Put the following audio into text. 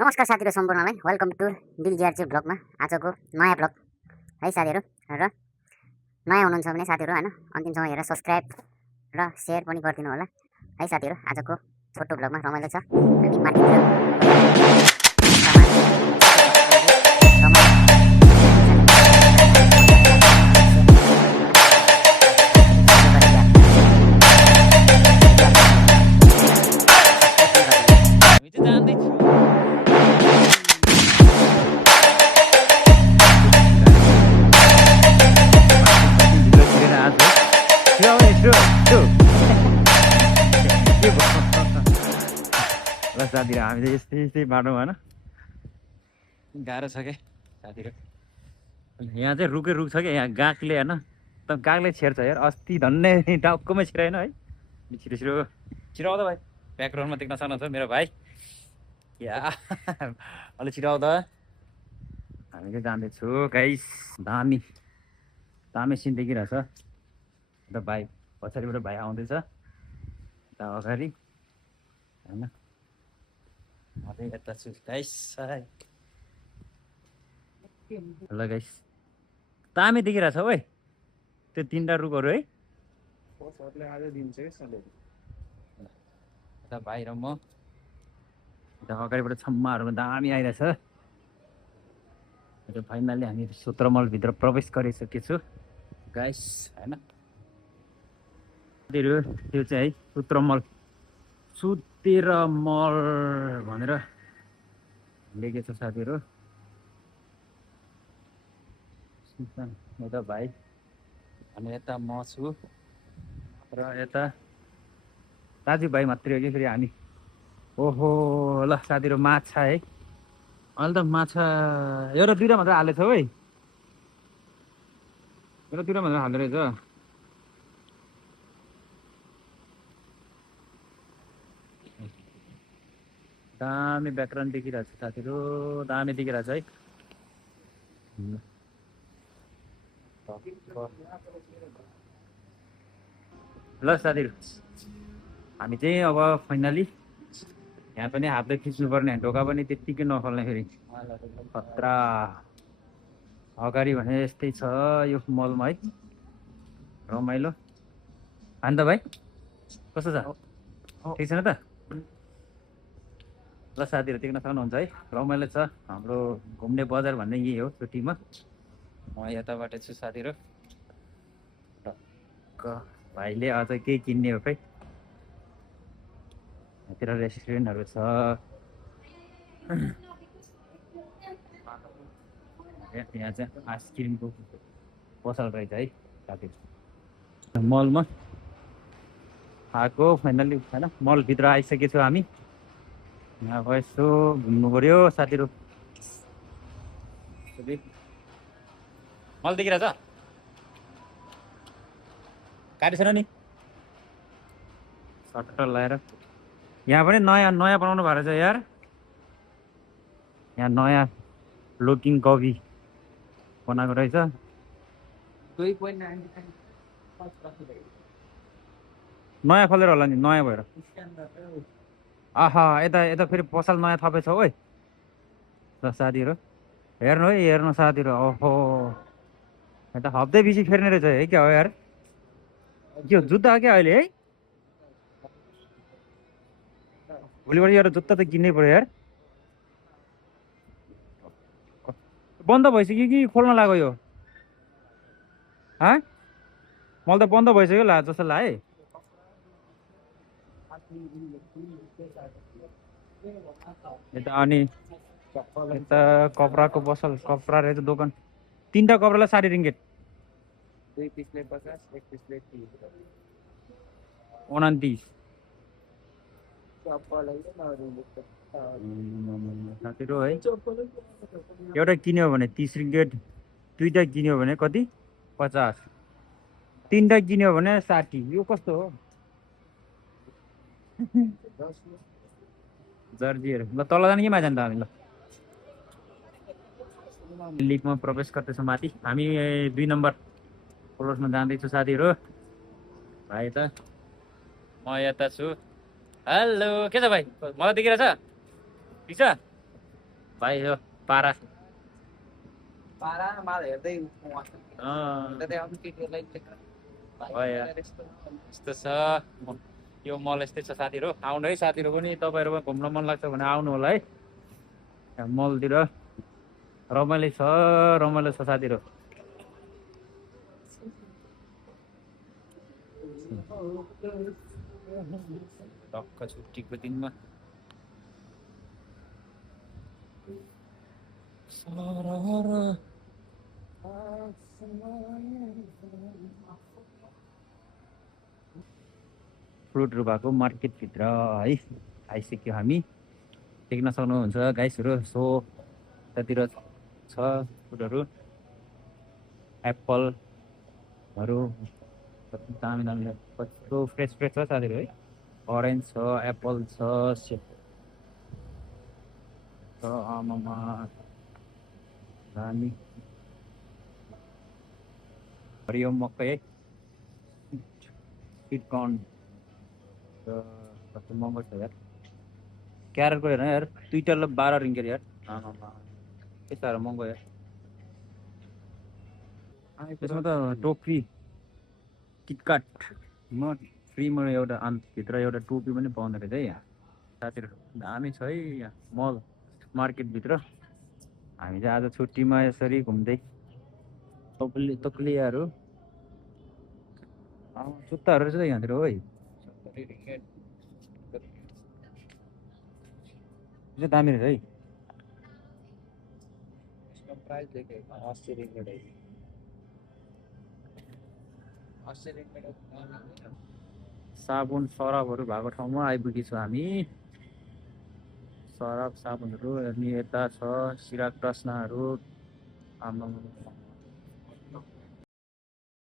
नमस्कार साथीहरु सम्पूर्णलाई welcome to दिलजिआरची ब्लगमा आजको नयाँ ब्लग है साथीहरु। र नयाँ हुनुहुन्छ भने साथीहरु हैन अन्तिमसम्म हेरेर सब्स्क्राइब र शेयर पनि गरिदिनु होला है साथीहरु। आजको छोटो ब्लगमा रमाइलो छ अनि मार्केटतिर साथीहरु हामी चाहिँ यस्तै बाटोमा हैन गाह्रो छ के साथीहरु। यहाँ चाहिँ रुख छ क्या, यहाँ गागले हैन त गागले छेड्छ यार। अस्ति धन्ने टाउकोमै छिराएन है। छिटो छिटो छिराउँदा भाइ, ब्याकग्राउन्डमा देख्न सक्नुहुन्छ मेरो भाइ। या अलि छिराउँदा हामी चाहिँ जाँदैछु गाइस। दामी दामी सिन देखिरहेछ। त भाइ पछाडिबाट भाइ आउँदैछ यता अगाडि हैन। अरे यता छु गाइस। ल गाइस दामी देखिरहेछ ओइ त्यो तीनटा रुखहरू है। यता भाइ र म यता अगाडिबाट छम्माहरूको दामी आइरहेछ। फाइनली हामी सूत्रमलभित्र प्रवेश गरिसकेछु गाइस हैन। त्यो चाहिँ है सूत्रमल भनेर लेखेको छ साथीहरु। यता भाइ अनि यता म छु र यता दाजुभाइ मात्रै हो कि फेरि हामी। ओहो ल साथीहरु माछा है। अहिले त माछा एउटा दुईटा मात्र हालेछ है। एउटा दुईटा मात्र हाल्दो रहेछ। दामी ब्याकग्राउन्ड देखिरहेछ साथीहरु, दामी देखिरहेछ है। ल साथीहरु हामी चाहिँ अब फाइनली यहाँ पनि हातले खिच्नुपर्ने, ढोका पनि त्यत्तिकै नखोल्ने फेरि खतरा। अगाडि भने यस्तै छ यो मलमा है, रमाइलो होइन त भाइ? कस्तो छ, ठिक छैन त? ल साथीहरु देख्न सक्नुहुन्छ है, रमाइलो छ हाम्रो घुम्ने बजार भन्ने यही हो छुट्टीमा। म यताबाट छु साथीहरु। भाइले अझ केही किन्ने हो खै। यतिर रेस्टुरेन्टहरू छ। यहाँ चाहिँ आइसक्रिमको पसल रहेछ है साथीहरु। मलमा आएको फाइनली हैन, मलभित्र आइसकेछु हामी। यहाँ यसो घुम्नु पर्यो साथीहरु। मल देखिरहेछ काटी छैन नि सट्ट लगाएर। यहाँ पनि नयाँ नयाँ बनाउनु भएको रहेछ यार। यहाँ नयाँ लुकिङ कफी बनाएको रहेछ। नयाँ खोलेर होला नि, नयाँ भएर। आहा यता यता फेरि पसल नयाँ थपेछ ओइ। ल साथीहरु हेर्नु है, हेर्नु साथीहरु। ओहो यता हप्तै पछि फेर्ने रहेछ है क्या हो यार। के हो जुत्ता क्या अहिले है? भोलिबाट एउटा जुत्ता त किन्नै पर्यो यार। बन्द भइसक्यो कि खोल्न लाग्यो यो? मल त बन्द भइसक्यो ला जस्तो लाग्यो। यता अनि यता कपडाको पसल, कपडा रहेछ दोकान। तीनटा कपडालाई 60 रिङ्गेट। 29 साथीहरु है। एउटा किन्यो भने 30 रिङ्गेट, दुईटा किन्यो भने कति 50, तीनटा किन्यो भने 60। यो कस्तो हो जर्जीहरु। ल तल जाने कि माथि जाने त हामी? ल लिफ्टमा प्रवेश गर्दैछौँ माथि हामी। 2 नम्बर फ्लोरमा जाँदैछु साथीहरु। भाइ त म यता छु। हेलो के छ भाइ, मलाई देखिरहेछ? ठिक छ? भाइ यो पारा पारा माल हेर्दै अँ, हेर्दै आउनु केटीहरूलाई यस्तो छ यो मल यस्तै छ साथीहरू आउनु है साथीहरू पनि तपाईँहरू घुम्न मन लाग्छ भने आउनु होला है यहाँ मलतिर रमाइलो छ साथीहरू टक्क छुट्टीको दिनमा फ्रुटहरू भएको मार्केटभित्र है आइसक्यो हामी देख्न सक्नुहुन्छ गाइसहरू सो त्यतातिर छ फ्रुटहरू एप्पलहरू दामी दामी कस्तो फ्रेस फ्रेस छ साथीहरू है अरेन्ज छ एप्पल छ आमामा दामी हरियो मकै है स्विट कर्न कस्तो महँगो छ यार क्यारेटको हेर यार दुईटालाई 12 रिङ्गेट यार आमामा के साह्रो महँगो यार त्यसमा त टोपी किटकाट म फ्रीमा एउटा भित्र एउटा टोपी पनि पाउँदो रहेछ है यहाँ साथीहरू दामी छ है यहाँ मल मार्केटभित्र हामी चाहिँ आज छुट्टीमा यसरी घुम्दै तोक्लियाहरू जुत्ताहरू रहेछ त यहाँतिर है यो चाहिँ दामी रहेछ है प्राइस देखेँ 80 रिङ्गेट है 80 रिङ्गेट साबुन सरफहरू भएको ठाउँमा आइपुगेछौँ हामी सरफ साबुनहरू अनि यता छ सिराक टस्नाहरू आमा